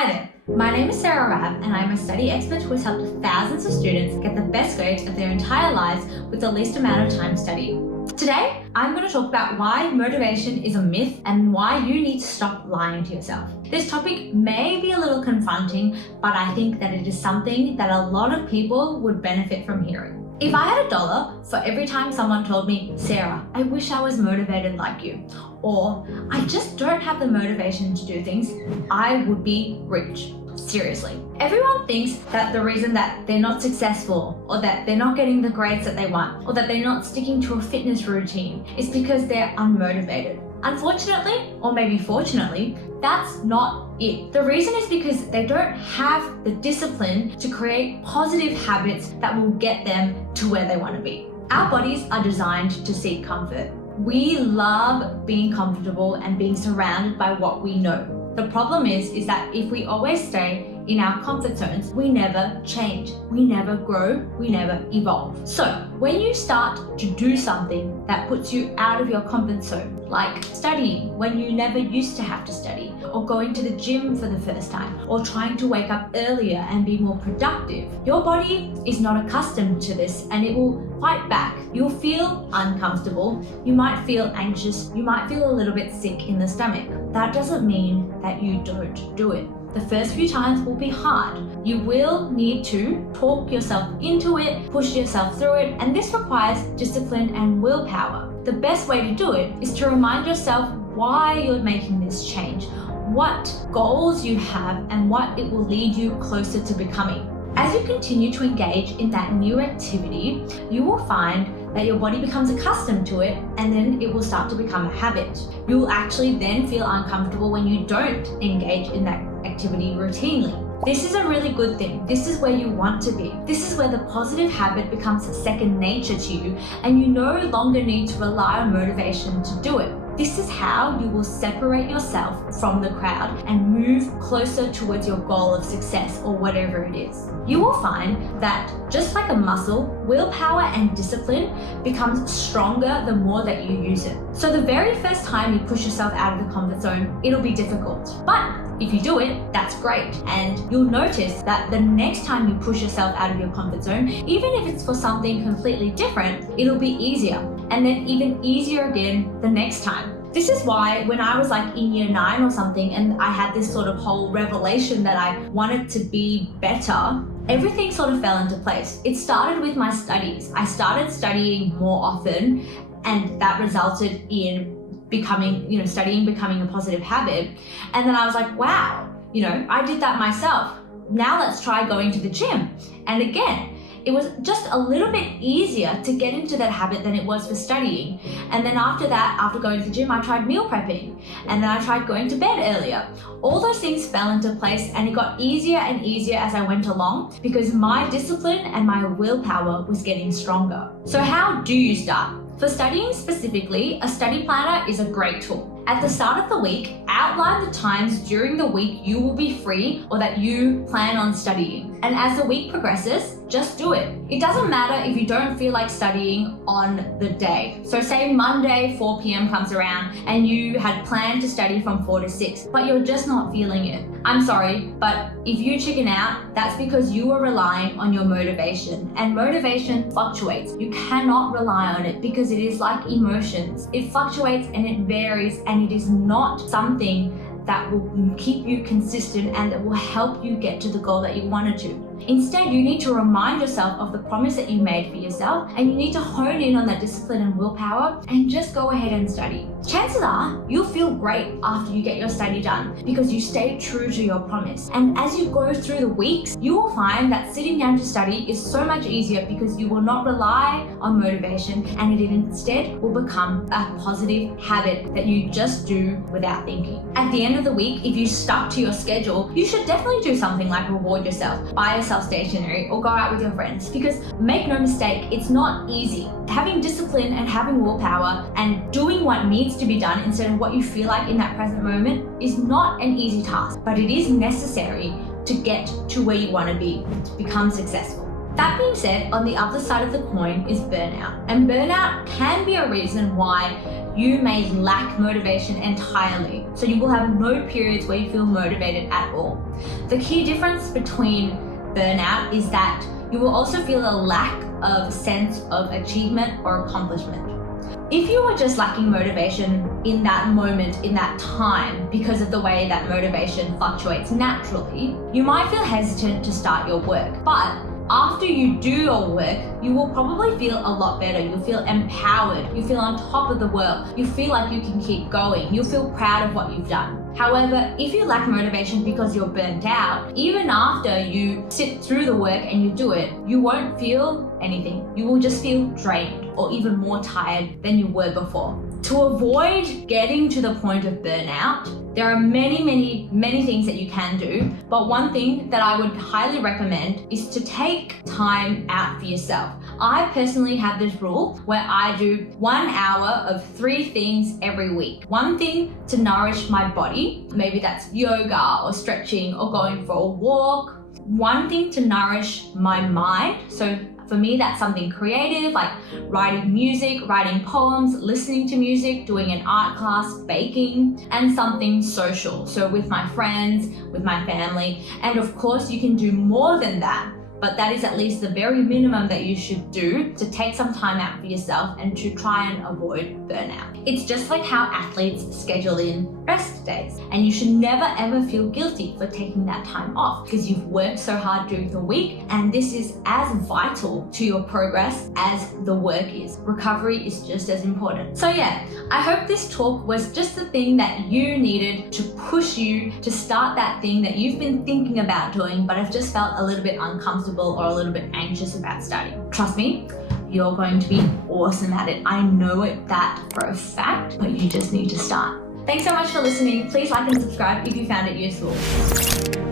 Hi there, my name is Sarah Rabb and I'm a study expert who has helped thousands of students get the best grades of their entire lives with the least amount of time studying. Today, I'm going to talk about why motivation is a myth and why you need to stop lying to yourself. This topic may be a little confronting, but I think that it is something that a lot of people would benefit from hearing. If I had $1 for every time someone told me, Sarah, I wish I was motivated like you, or I just don't have the motivation to do things, I would be rich. Seriously. Everyone thinks that the reason that they're not successful or that they're not getting the grades that they want or that they're not sticking to a fitness routine is because they're unmotivated. Unfortunately, or maybe fortunately, that's not it. The reason is because they don't have the discipline to create positive habits that will get them to where they want to be. Our bodies are designed to seek comfort. We love being comfortable and being surrounded by what we know. The problem is that if we always stay in our comfort zones, we never change, we never grow, we never evolve. So when you start to do something that puts you out of your comfort zone, like studying when you never used to have to study, or going to the gym for the first time, or trying to wake up earlier and be more productive, your body is not accustomed to this and it will fight back. You'll feel uncomfortable, you might feel anxious, you might feel a little bit sick in the stomach. That doesn't mean that you don't do it. The first few times will be hard. You will need to talk yourself into it, push yourself through it, and this requires discipline and willpower. The best way to do it is to remind yourself why you're making this change, what goals you have, and what it will lead you closer to becoming. As you continue to engage in that new activity, you will find that your body becomes accustomed to it and then it will start to become a habit. You will actually then feel uncomfortable when you don't engage in that activity routinely. This is a really good thing. This is where you want to be. This is where the positive habit becomes second nature to you and you no longer need to rely on motivation to do it. This is how you will separate yourself from the crowd and move closer towards your goal of success or whatever it is. You will find that just like a muscle, willpower and discipline becomes stronger the more that you use it. So the very first time you push yourself out of the comfort zone, it'll be difficult. But if you do it, that's great. And you'll notice that the next time you push yourself out of your comfort zone, even if it's for something completely different, it'll be easier. And then even easier again the next time. This is why when I was like in year 9 or something and I had this sort of whole revelation that I wanted to be better, everything sort of fell into place. It started with my studies. I started studying more often and that resulted in studying becoming a positive habit. And then I was like, wow, I did that myself. Now let's try going to the gym. And again, it was just a little bit easier to get into that habit than it was for studying. And then after that, after going to the gym, I tried meal prepping. And then I tried going to bed earlier. All those things fell into place and it got easier and easier as I went along because my discipline and my willpower was getting stronger. So how do you start? For studying specifically, a study planner is a great tool. At the start of the week, outline the times during the week you will be free or that you plan on studying. And as the week progresses, just do it. It doesn't matter if you don't feel like studying on the day. So say Monday, 4 p.m. comes around and you had planned to study from 4 to 6, but you're just not feeling it. I'm sorry, but if you chicken out, that's because you are relying on your motivation. And motivation fluctuates. You cannot rely on it because it is like emotions. It fluctuates and it varies and it is not something that will keep you consistent and that will help you get to the goal that you wanted to. Instead, you need to remind yourself of the promise that you made for yourself and you need to hone in on that discipline and willpower and just go ahead and study. Chances are you'll feel great after you get your study done because you stayed true to your promise. And as you go through the weeks, you will find that sitting down to study is so much easier because you will not rely on motivation and it instead will become a positive habit that you just do without thinking. At the end of the week, if you stuck to your schedule, you should definitely do something like reward yourself, buy yourself stationery or go out with your friends because make no mistake, it's not easy. Having discipline and having willpower and doing what needs to be done instead of what you feel like in that present moment is not an easy task, but it is necessary to get to where you want to be, to become successful. That being said, on the other side of the coin is burnout. And burnout can be a reason why you may lack motivation entirely. So you will have no periods where you feel motivated at all. The key difference between burnout is that you will also feel a lack of sense of achievement or accomplishment. If you are just lacking motivation in that moment, in that time, because of the way that motivation fluctuates naturally, you might feel hesitant to start your work. But after you do your work, you will probably feel a lot better. You'll feel empowered. You feel on top of the world. You feel like you can keep going. You'll feel proud of what you've done. However, if you lack motivation because you're burnt out, even after you sit through the work and you do it, you won't feel anything. You will just feel drained or even more tired than you were before. To avoid getting to the point of burnout, there are many things that you can do, but one thing that I would highly recommend is to take time out for yourself. I personally have this rule where I do 1 hour of 3 things every week. One thing to nourish my body, maybe that's yoga or stretching or going for a walk. One thing to nourish my mind, so for me, that's something creative, like writing music, writing poems, listening to music, doing an art class, baking, and something social. So with my friends, with my family, and of course you can do more than that. But that is at least the very minimum that you should do to take some time out for yourself and to try and avoid burnout. It's just like how athletes schedule in rest days. And you should never ever feel guilty for taking that time off because you've worked so hard during the week, and this is as vital to your progress as the work is. Recovery is just as important. So yeah, I hope this talk was just the thing that you needed to push you to start that thing that you've been thinking about doing but have just felt a little bit uncomfortable or a little bit anxious about starting. Trust me, you're going to be awesome at it. I know that for a fact, but you just need to start. Thanks so much for listening. Please like and subscribe if you found it useful.